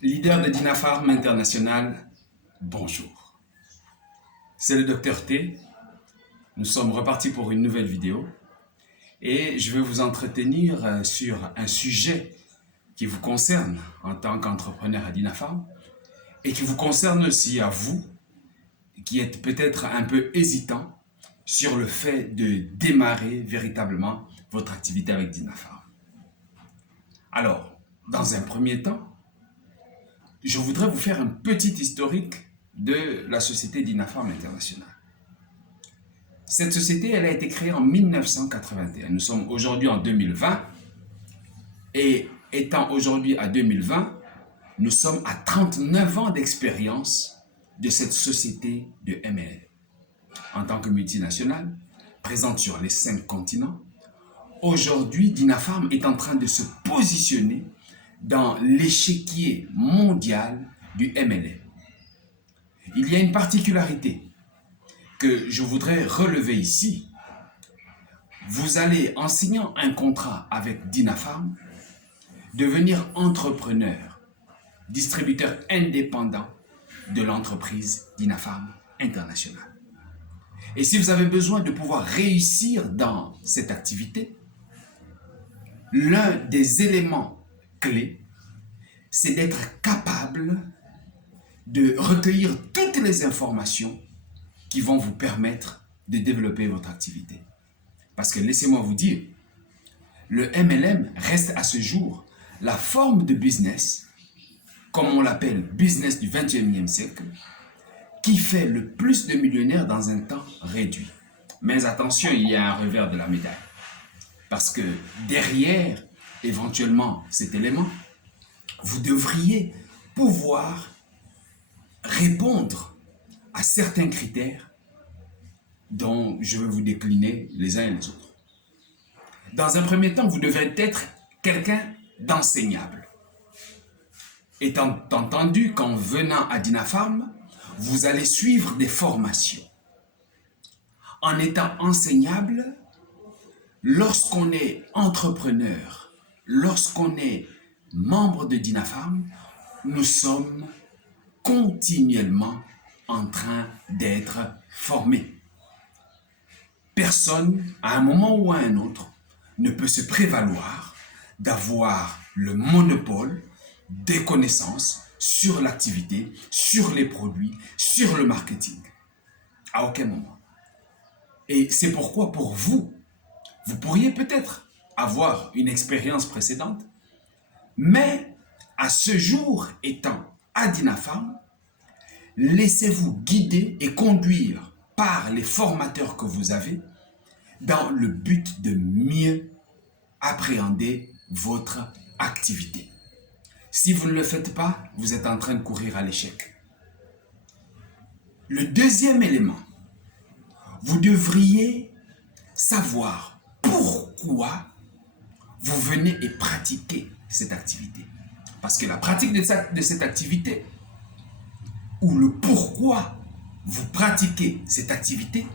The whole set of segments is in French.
Leader de Dinafarm International, bonjour. C'est le Dr T. Nous sommes repartis pour une nouvelle vidéo et je vais vous entretenir sur un sujet qui vous concerne en tant qu'entrepreneur à Dinafarm et qui vous concerne aussi à vous qui êtes peut-être un peu hésitant sur le fait de démarrer véritablement votre activité avec Dinafarm. Alors, dans un premier temps, je voudrais vous faire un petit historique de la société Dinafarm International. Cette société, elle a été créée en 1981. Nous sommes aujourd'hui en 2020 et étant aujourd'hui à 2020, nous sommes à 39 ans d'expérience de cette société de MLM. En tant que multinationale, présente sur les 5 continents, aujourd'hui, Dinafarm est en train de se positionner dans l'échiquier mondial du MLM. Il y a une particularité que je voudrais relever ici. Vous allez, en signant un contrat avec Dinafarm, devenir entrepreneur, distributeur indépendant de l'entreprise Dinafarm International. Et si vous avez besoin de pouvoir réussir dans cette activité, l'un des éléments clés, c'est d'être capable de recueillir toutes les informations qui vont vous permettre de développer votre activité. Parce que laissez-moi vous dire, le MLM reste à ce jour la forme de business, comme on l'appelle business du 21e siècle, qui fait le plus de millionnaires dans un temps réduit. Mais attention, il y a un revers de la médaille. Parce que derrière, éventuellement, cet élément, vous devriez pouvoir répondre à certains critères dont je vais vous décliner les uns et les autres. Dans un premier temps, vous devez être quelqu'un d'enseignable. Étant entendu qu'en venant à Dinafarm, vous allez suivre des formations. En étant enseignable, lorsqu'on est entrepreneur, lorsqu'on est membre de Dinafarm, nous sommes continuellement en train d'être formés. Personne, à un moment ou à un autre, ne peut se prévaloir d'avoir le monopole des connaissances sur l'activité, sur les produits, sur le marketing. À aucun moment. Et c'est pourquoi pour vous, vous pourriez peut-être avoir une expérience précédente, mais à ce jour étant à Dinafarm, laissez-vous guider et conduire par les formateurs que vous avez dans le but de mieux appréhender votre activité. Si vous ne le faites pas, vous êtes en train de courir à l'échec. Le deuxième élément, vous devriez savoir pourquoi vous venez et pratiquez cette activité. Parce que la pratique de cette activité, ou le pourquoi vous pratiquez cette activité,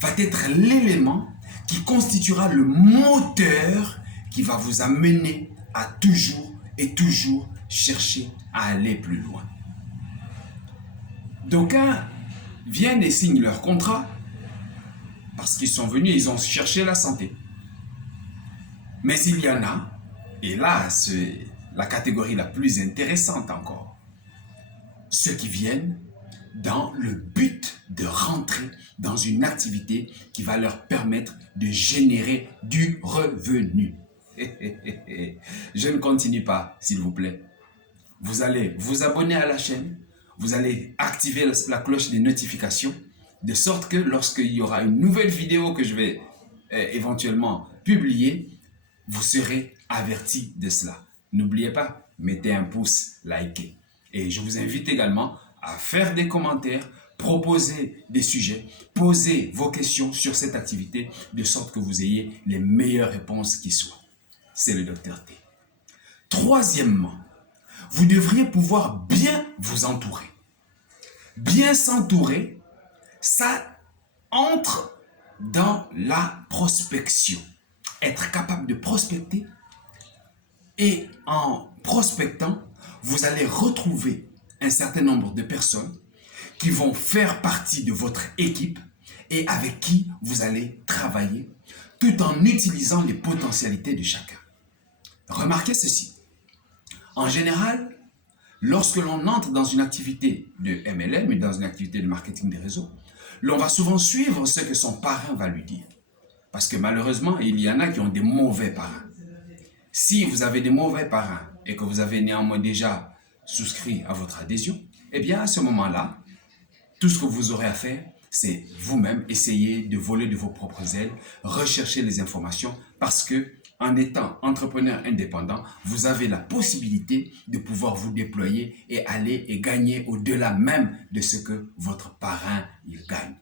va être l'élément qui constituera le moteur qui va vous amener à toujours et toujours chercher à aller plus loin. D'aucuns viennent et signent leur contrat parce qu'ils sont venus, ils ont cherché la santé. Mais il y en a, et là c'est la catégorie la plus intéressante encore, ceux qui viennent dans le but de rentrer dans une activité qui va leur permettre de générer du revenu. Je ne continue pas, s'il vous plaît. Vous allez vous abonner à la chaîne, vous allez activer la cloche des notifications, de sorte que lorsqu'il y aura une nouvelle vidéo que je vais éventuellement publier, vous serez averti de cela. N'oubliez pas, mettez un pouce, likez. Et je vous invite également à faire des commentaires, proposer des sujets, poser vos questions sur cette activité, de sorte que vous ayez les meilleures réponses qui soient. C'est le Dr T. Troisièmement, vous devriez pouvoir bien vous entourer. Bien s'entourer, ça entre dans la prospection. Être capable de prospecter et en prospectant, vous allez retrouver un certain nombre de personnes qui vont faire partie de votre équipe et avec qui vous allez travailler tout en utilisant les potentialités de chacun. Remarquez ceci. En général, lorsque l'on entre dans une activité de MLM et dans une activité de marketing des réseaux, l'on va souvent suivre ce que son parrain va lui dire. Parce que malheureusement, il y en a qui ont des mauvais parrains. Si vous avez des mauvais parrains et que vous avez néanmoins déjà souscrit à votre adhésion, eh bien à ce moment-là, tout ce que vous aurez à faire, c'est vous-même essayer de voler de vos propres ailes, rechercher les informations parce que en étant entrepreneur indépendant, vous avez la possibilité de pouvoir vous déployer et aller et gagner au-delà même de ce que votre parrain il gagne.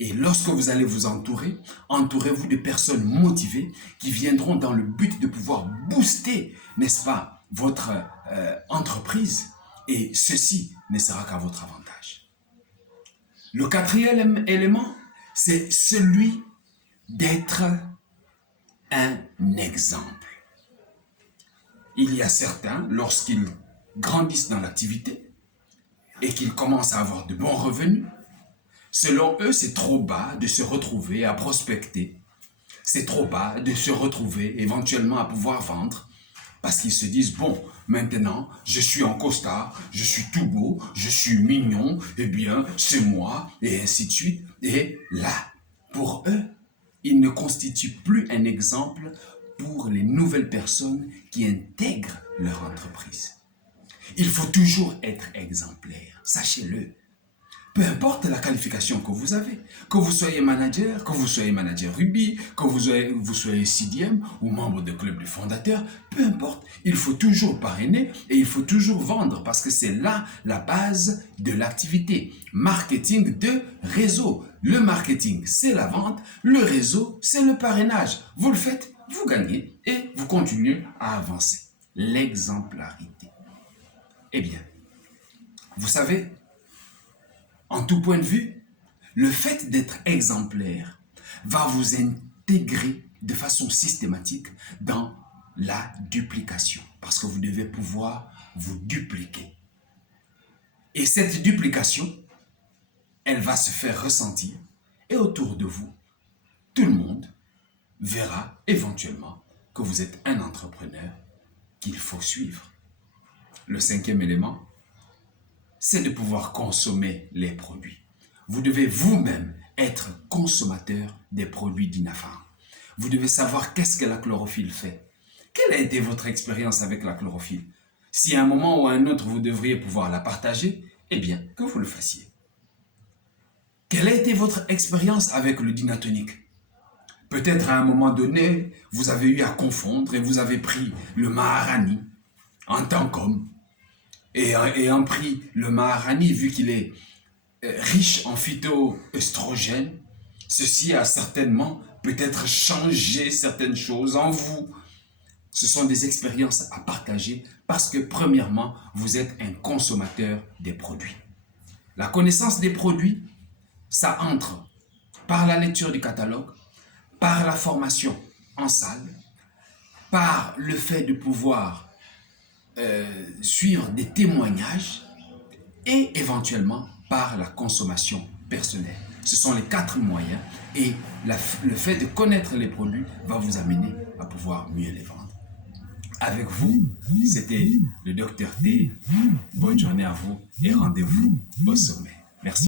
Et lorsque vous allez vous entourer, entourez-vous de personnes motivées qui viendront dans le but de pouvoir booster, n'est-ce pas, votre entreprise. Et ceci ne sera qu'à votre avantage. Le quatrième élément, c'est celui d'être un exemple. Il y a certains, lorsqu'ils grandissent dans l'activité et qu'ils commencent à avoir de bons revenus, selon eux, c'est trop bas de se retrouver à prospecter. C'est trop bas de se retrouver éventuellement à pouvoir vendre parce qu'ils se disent, bon, maintenant, je suis en costard, je suis tout beau, je suis mignon, eh bien, c'est moi, et ainsi de suite. Et là, pour eux, ils ne constituent plus un exemple pour les nouvelles personnes qui intègrent leur entreprise. Il faut toujours être exemplaire, sachez-le. Peu importe la qualification que vous avez, que vous soyez manager Ruby, que vous soyez CDM ou membre de club de fondateurs, peu importe, il faut toujours parrainer et il faut toujours vendre parce que c'est là la base de l'activité. Marketing de réseau. Le marketing, c'est la vente. Le réseau, c'est le parrainage. Vous le faites, vous gagnez et vous continuez à avancer. L'exemplarité. Eh bien, vous savez, en tout point de vue, le fait d'être exemplaire va vous intégrer de façon systématique dans la duplication. Parce que vous devez pouvoir vous dupliquer. Et cette duplication, elle va se faire ressentir. Et autour de vous, tout le monde verra éventuellement que vous êtes un entrepreneur qu'il faut suivre. Le cinquième élément, c'est de pouvoir consommer les produits. Vous devez vous-même être consommateur des produits d'Inafar. Vous devez savoir qu'est-ce que la chlorophylle fait. Quelle a été votre expérience avec la chlorophylle? Si à un moment ou à un autre vous devriez pouvoir la partager, eh bien, que vous le fassiez. Quelle a été votre expérience avec le Dynatonic? Peut-être à un moment donné, vous avez eu à confondre et vous avez pris le Maharani en tant qu'homme. Et ayant pris le Maharani, vu qu'il est riche en phytoestrogènes, ceci a certainement peut-être changé certaines choses en vous. Ce sont des expériences à partager parce que premièrement, vous êtes un consommateur des produits. La connaissance des produits, ça entre par la lecture du catalogue, par la formation en salle, par le fait de pouvoir suivre des témoignages et éventuellement par la consommation personnelle. Ce sont les 4 moyens et le fait de connaître les produits va vous amener à pouvoir mieux les vendre. Avec vous, c'était le Dr T. Bonne journée à vous et rendez-vous au sommet.